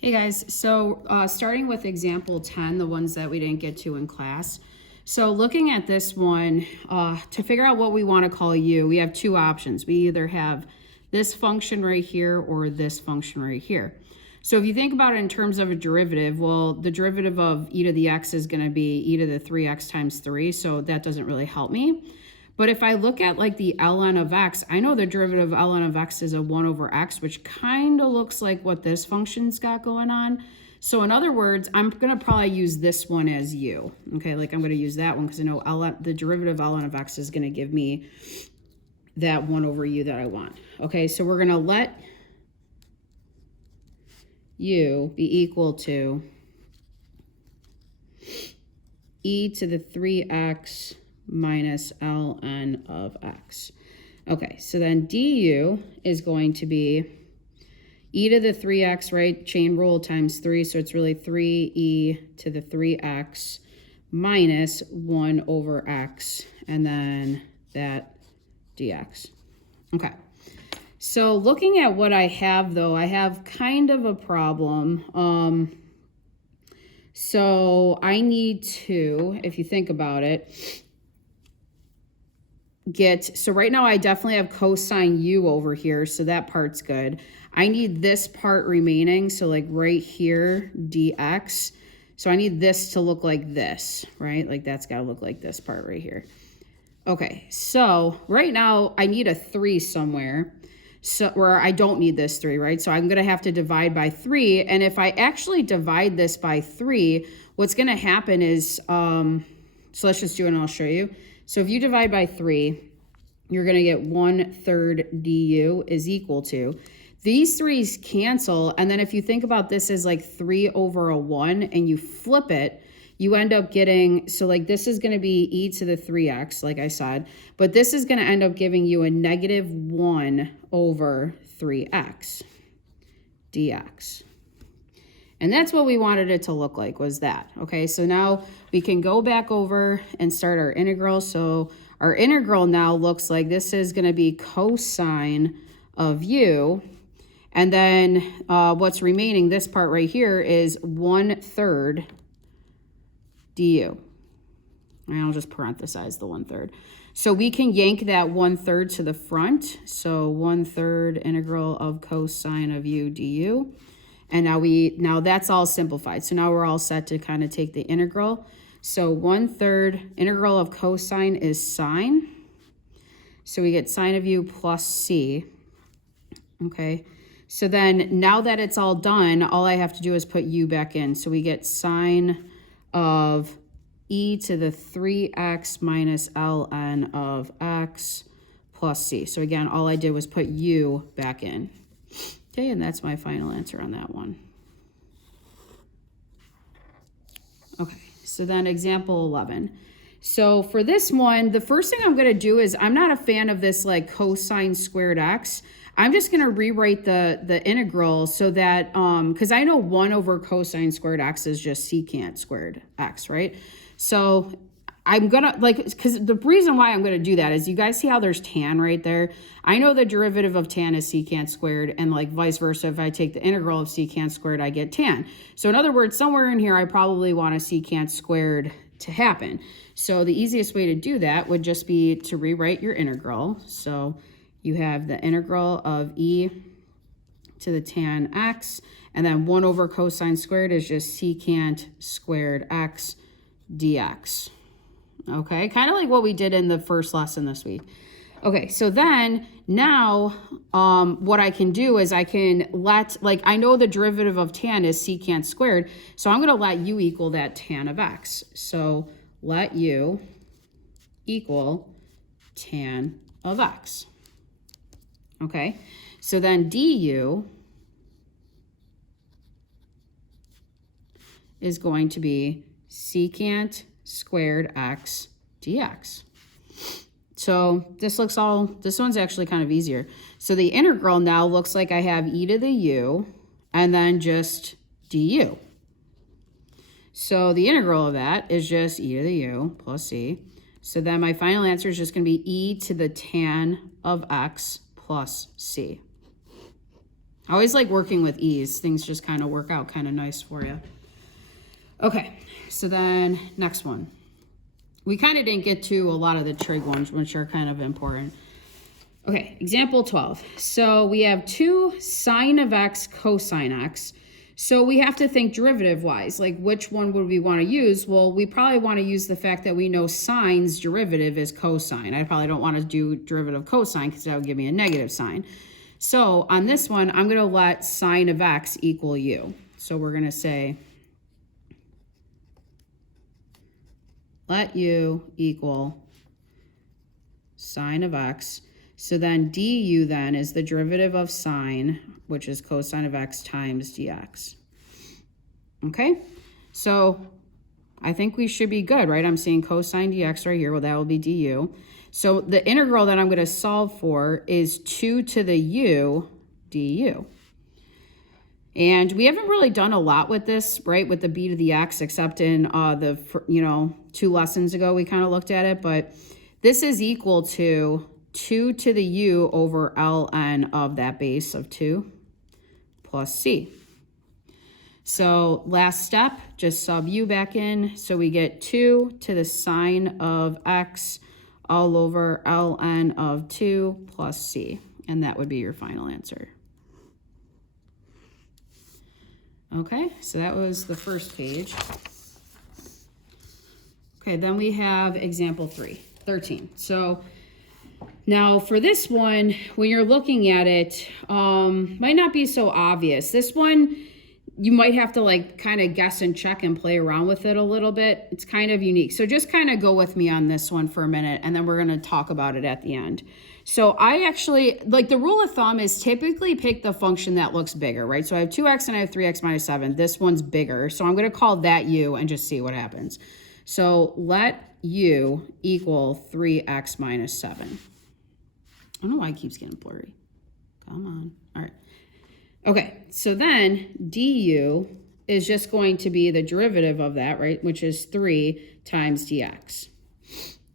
Hey guys, so starting with example 10, the ones that we didn't get to in class. So looking at this one, to figure out what we want to call u, we have two options. We either have this function right here or this function right here. So if you think about it in terms of a derivative, well, the derivative of e to the x is going to be e to the 3x times 3, so that doesn't really help me. But if I look at like the ln of x, I know the derivative of ln of x is a 1 over x, which kind of looks like what this function's got going on. So in other words, I'm going to probably use this one as u. Okay, like I'm going to use that one because I know the derivative of ln of x is going to give me that 1 over u that I want. Okay, so we're going to let u be equal to e to the 3x minus ln of x. Okay, so then du is going to be e to the 3x, right? Chain rule times 3, so it's really 3e to the 3x minus 1 over x, and then that dx. Okay, so looking at what I have, though, I have kind of a problem. So I need to, if you think about it, so right now I definitely have cosine u over here, so that part's good. I need this part remaining, so like right here, dx. So I need this to look like this, right? Like that's got to look like this part right here. Okay, so right now I need a 3 somewhere, so where I don't need this 3, right? So I'm going to have to divide by 3, and if I actually divide this by 3, what's going to happen is, so let's just do it and I'll show you. So if you divide by 3, you're going to get 1/3 du is equal to, these 3's cancel, and then if you think about this as like 3 over a 1 and you flip it, you end up getting, so like this is going to be e to the 3x, like I said, but this is going to end up giving you a negative 1 over 3x dx. And that's what we wanted it to look like, was that. Okay, so now we can go back over and start our integral. So our integral now looks like this is going to be cosine of u. And then what's remaining, this part right here, is 1/3 du. And I'll just parenthesize the 1/3. So we can yank that 1/3 to the front. So 1/3 integral of cosine of u du. And now that's all simplified. So now we're all set to kind of take the integral. So 1/3 integral of cosine is sine. So we get sine of u plus c. Okay. So then now that it's all done, all I have to do is put u back in. So we get sine of e to the 3x minus ln of x plus c. So again, all I did was put u back in. Okay, and that's my final answer on that one. Okay, so then example 11. So for this one, the first thing I'm going to do is, I'm not a fan of this like cosine squared x. I'm just going to rewrite the integral so that, because I know 1 over cosine squared x is just secant squared x, right? So I'm going to, like, because the reason why I'm going to do that is, you guys see how there's tan right there? I know the derivative of tan is secant squared, and like vice versa, if I take the integral of secant squared, I get tan. So in other words, somewhere in here, I probably want a secant squared to happen. So the easiest way to do that would just be to rewrite your integral. So you have the integral of e to the tan x, and then 1 over cosine squared is just secant squared x dx. Okay, kind of like what we did in the first lesson this week. Okay, so then now what I can do is I can let, like, I know the derivative of tan is secant squared, so I'm going to let u equal that tan of x. So let u equal tan of x. Okay, so then du is going to be secant squared x dx. So this one's actually kind of easier. So the integral now looks like I have e to the u and then just du. So the integral of that is just e to the u plus c. So then my final answer is just going to be e to the tan of x plus c. I always like working with ease. Things just kind of work out kind of nice for you. Okay, so then next one. We kind of didn't get to a lot of the trig ones, which are kind of important. Okay, example 12. So we have 2 sine of x cosine x. So we have to think derivative-wise, like which one would we want to use? Well, we probably want to use the fact that we know sine's derivative is cosine. I probably don't want to do derivative cosine because that would give me a negative sign. So on this one, I'm going to let sine of x equal u. So we're going to say let u equal sine of x. So then du then is the derivative of sine, which is cosine of x times dx. Okay, so I think we should be good, right? I'm seeing cosine dx right here. Well, that will be du. So the integral that I'm going to solve for is 2 to the u du. And we haven't really done a lot with this, right, with the b to the x, except in the, 2 lessons ago we kind of looked at it. But this is equal to 2 to the u over ln of that base of 2 plus c. So last step, just sub u back in. So we get 2 to the sine of x all over ln of 2 plus c. And that would be your final answer. Okay, so that was the first page. Okay, then we have example 13. So now for this one, when you're looking at it, might not be so obvious. This one, you might have to like kind of guess and check and play around with it a little bit. It's kind of unique. So just kind of go with me on this one for a minute, and then we're going to talk about it at the end. So I actually, like the rule of thumb is typically pick the function that looks bigger, right? So I have 2x and I have 3x minus 7. This one's bigger. So I'm going to call that u and just see what happens. So let u equal 3x minus 7. I don't know why it keeps getting blurry. Come on. All right. Okay, so then du is just going to be the derivative of that, right? Which is 3 times dx.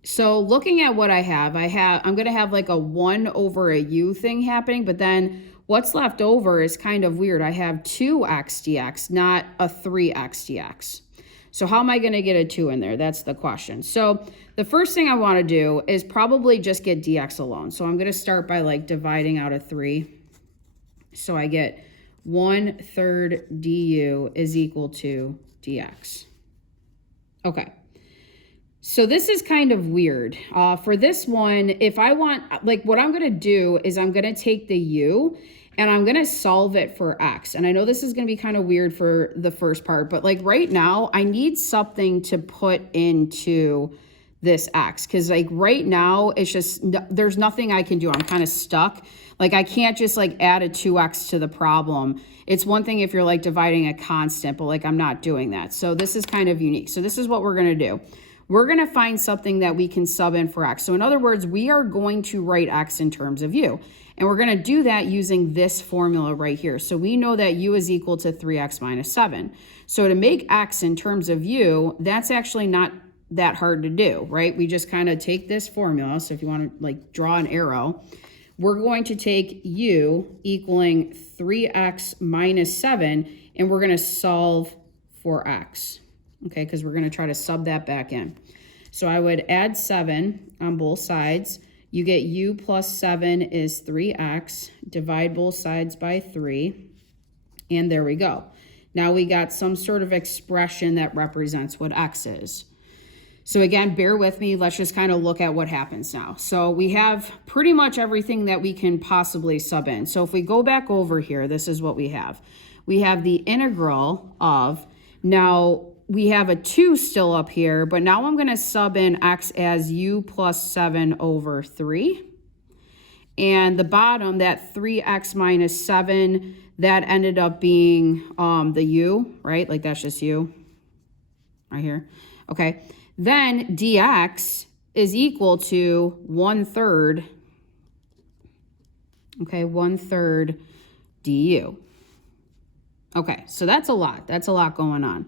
So looking at what I'm going to have like a 1 over a u thing happening, but then what's left over is kind of weird. I have 2x dx, not a 3x dx. So how am I going to get a 2 in there? That's the question. So the first thing I want to do is probably just get dx alone. So I'm going to start by like dividing out a 3. So I get 1/3 du is equal to dx. Okay. So this is kind of weird. For this one, if I want, like what I'm going to do is I'm going to take the u and I'm going to solve it for x. And I know this is going to be kind of weird for the first part, but like right now I need something to put into this x, because like right now it's just, there's nothing I can do. I'm kind of stuck. Like I can't just like add a 2x to the problem. It's one thing if you're like dividing a constant, but like I'm not doing that. So this is kind of unique. So this is what we're going to do. We're going to find something that we can sub in for x. So in other words, we are going to write x in terms of u. And we're going to do that using this formula right here. So we know that u is equal to 3x minus 7. So to make x in terms of u, that's actually not that hard to do, right? We just kind of take this formula. So if you want to like draw an arrow, we're going to take u equaling 3x minus 7, and we're going to solve for x. Okay, because we're going to try to sub that back in. So I would add 7 on both sides. You get u plus 7 is 3x. Divide both sides by 3. And there we go. Now we got some sort of expression that represents what x is. So again, bear with me. Let's just kind of look at what happens now. So we have pretty much everything that we can possibly sub in. So if we go back over here, this is what we have. We have the integral of, now we have a 2 still up here, but now I'm going to sub in x as u plus 7 over 3. And the bottom, that 3x minus 7, that ended up being the u, right? Like that's just u right here. Okay. Then dx is equal to 1/3. Okay, 1/3 du. Okay, so that's a lot. That's a lot going on.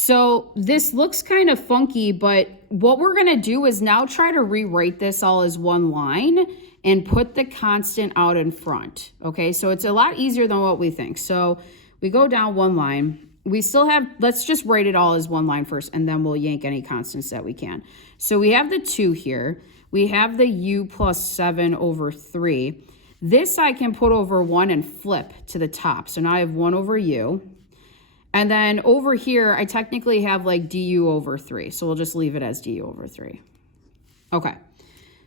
So this looks kind of funky, but what we're going to do is now try to rewrite this all as one line and put the constant out in front. Okay, so it's a lot easier than what we think. So we go down one line. We still have, let's just write it all as one line first, and then we'll yank any constants that we can. So we have the 2 here. We have the u plus 7 over 3. This I can put over 1 and flip to the top. So now I have 1 over u. And then over here, I technically have like du over 3. So we'll just leave it as du over 3. Okay.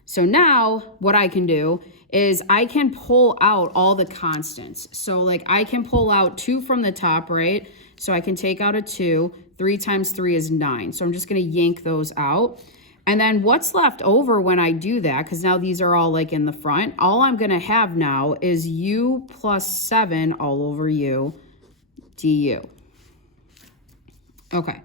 So now what I can do is I can pull out all the constants. So like I can pull out 2 from the top, right? So I can take out a 2. 3 times 3 is 9. So I'm just going to yank those out. And then what's left over when I do that, because now these are all like in the front, all I'm going to have now is u plus 7 all over u du. Okay.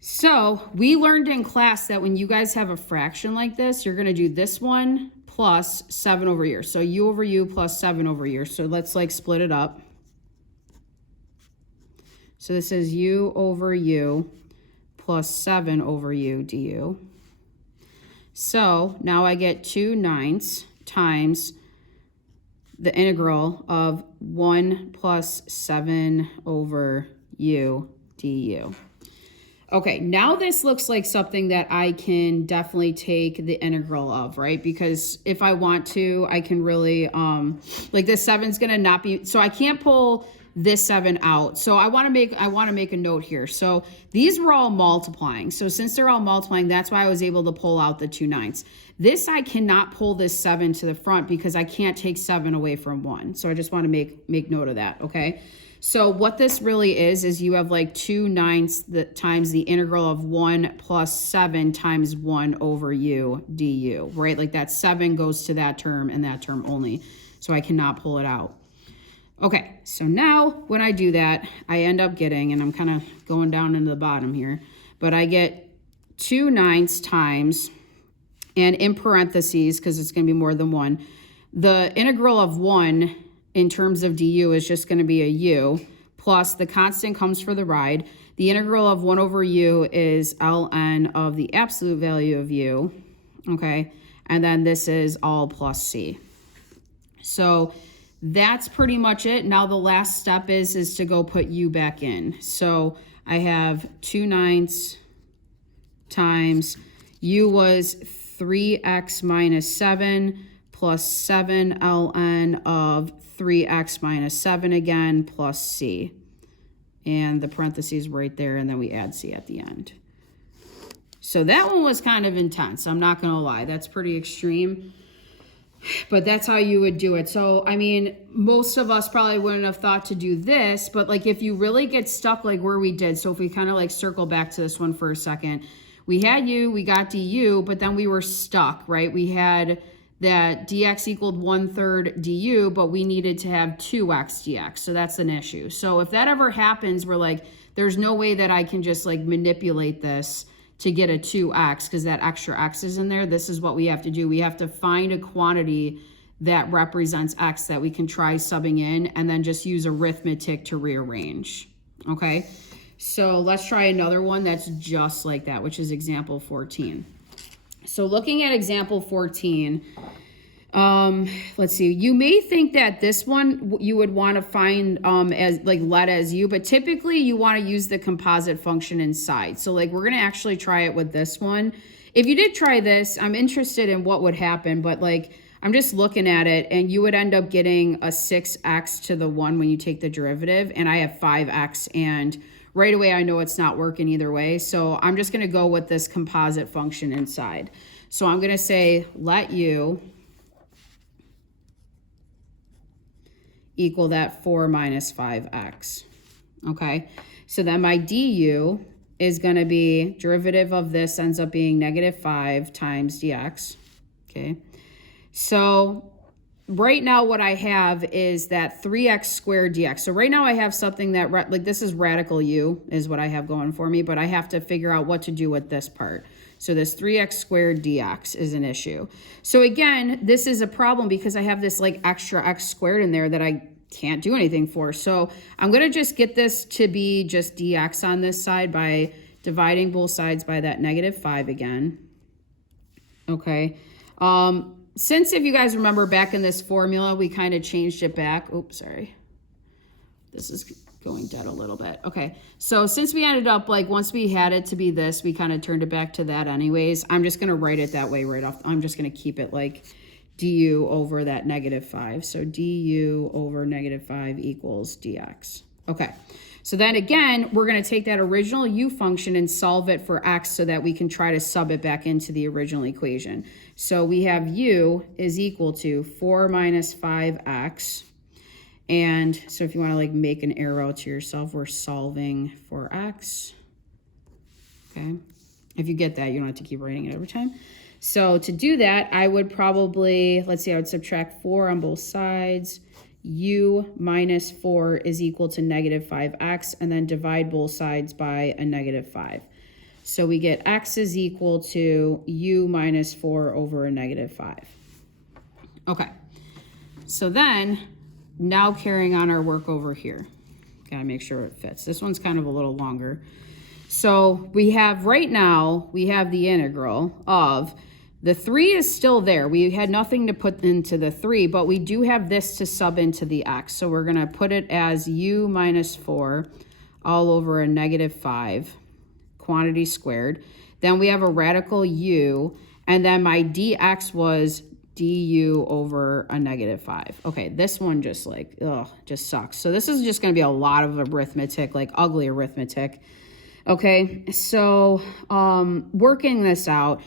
So we learned in class that when you guys have a fraction like this, you're going to do this one plus 7 over here. So u over u plus 7 over here. So let's like split it up. So this is u over u plus 7 over u du. So now I get 2/9 times the integral of 1 plus 7 over u du. Okay, now this looks like something that I can definitely take the integral of, right? Because if I want to, I can really, like this 7's gonna not be, so I can't pull this 7 out. So I want to make a note here. So these were all multiplying. So since they're all multiplying, that's why I was able to pull out the 2/9. This, I cannot pull this 7 to the front because I can't take 7 away from 1. So I just want to make note of that, okay? So what this really is you have like 2/9 times the integral of 1 plus 7 times 1 over u du, right? Like that 7 goes to that term and that term only. So I cannot pull it out. Okay, so now when I do that, I end up getting, and I'm kind of going down into the bottom here, but I get 2/9 times, and in parentheses, because it's going to be more than 1, the integral of 1 in terms of du is just going to be a u, plus the constant comes for the ride. The integral of 1 over u is ln of the absolute value of u, okay? And then this is all plus c. So that's pretty much it. Now the last step is to go put u back in. So I have 2/9 times u was 3x minus 7 plus 7 ln of 3x minus 7 again plus c. And the parentheses right there, and then we add c at the end. So that one was kind of intense. I'm not going to lie. That's pretty extreme. But that's how you would do it. So, I mean, most of us probably wouldn't have thought to do this, but like if you really get stuck like where we did, so if we kind of like circle back to this one for a second, we had u, we got du, but then we were stuck, right? We had that dx equaled 1/3 du, but we needed to have 2x dx. So that's an issue. So if that ever happens, we're like, there's no way that I can just like manipulate this to get a 2x because that extra x is in there. This is what we have to do. We have to find a quantity that represents x that we can try subbing in and then just use arithmetic to rearrange. Okay, so let's try another one that's just like that, which is example 14. So looking at example 14, let's see, you may think that this one you would want to find as like let as u, but typically you want to use the composite function inside. So like we're going to actually try it with this one. If you did try this, I'm interested in what would happen, but like I'm just looking at it and you would end up getting a 6x to the 1 when you take the derivative, and I have 5x, and right away I know it's not working either way. So I'm just going to go with this composite function inside. So I'm going to say let u equal that 4 minus 5x. Okay, so then my du is going to be derivative of this ends up being -5 times dx. Okay, so right now what I have is that 3x squared dx. So right now I have something that like this is radical u is what I have going for me, but I have to figure out what to do with this part. So this 3x squared dx is an issue. So again, this is a problem because I have this like extra x squared in there that I can't do anything for. So I'm going to just get this to be just dx on this side by dividing both sides by that -5 again. Okay. Since if you guys remember back in this formula, we kind of changed it back. Oops, sorry. This is going dead a little bit. Okay. So since we ended up like, once we had it to be this, we kind of turned it back to that anyways. I'm just going to write it that way right off. I'm just going to keep it like du over that -5. So du over -5 equals dx. Okay. So then again, we're going to take that original u function and solve it for x so that we can try to sub it back into the original equation. So we have u is equal to 4 minus 5x. And so if you want to like make an arrow to yourself, we're solving for x. Okay. If you get that, you don't have to keep writing it every time. So to do that, I would probably, let's see, I would subtract 4 on both sides. U minus 4 is equal to -5x, and then divide both sides by a -5. So we get x is equal to u minus 4 over a -5. Okay, so then now carrying on our work over here. Gotta make sure it fits. This one's kind of a little longer. So we have right now, we have the integral of the 3 is still there. We had nothing to put into the 3, but we do have this to sub into the x. So we're going to put it as u minus 4 all over a -5, quantity squared. Then we have a radical u, and then my dx was du over a -5. Okay, this one just like, just sucks. So this is just going to be a lot of arithmetic, like ugly arithmetic. Okay, so working this out,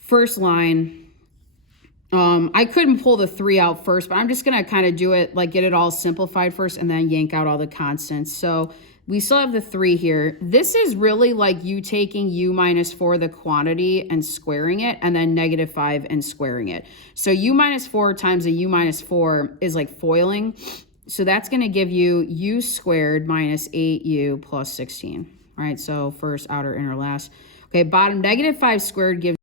first line, I couldn't pull the 3 out first, but I'm just going to kind of do it, like get it all simplified first and then yank out all the constants. So we still have the 3 here. This is really like you taking u minus 4, the quantity, and squaring it, and then -5 and squaring it. So u minus 4 times a u minus 4 is like foiling. So that's going to give you u squared minus 8u plus 16. All right, so first, outer, inner, last. Okay, bottom, -5 squared gives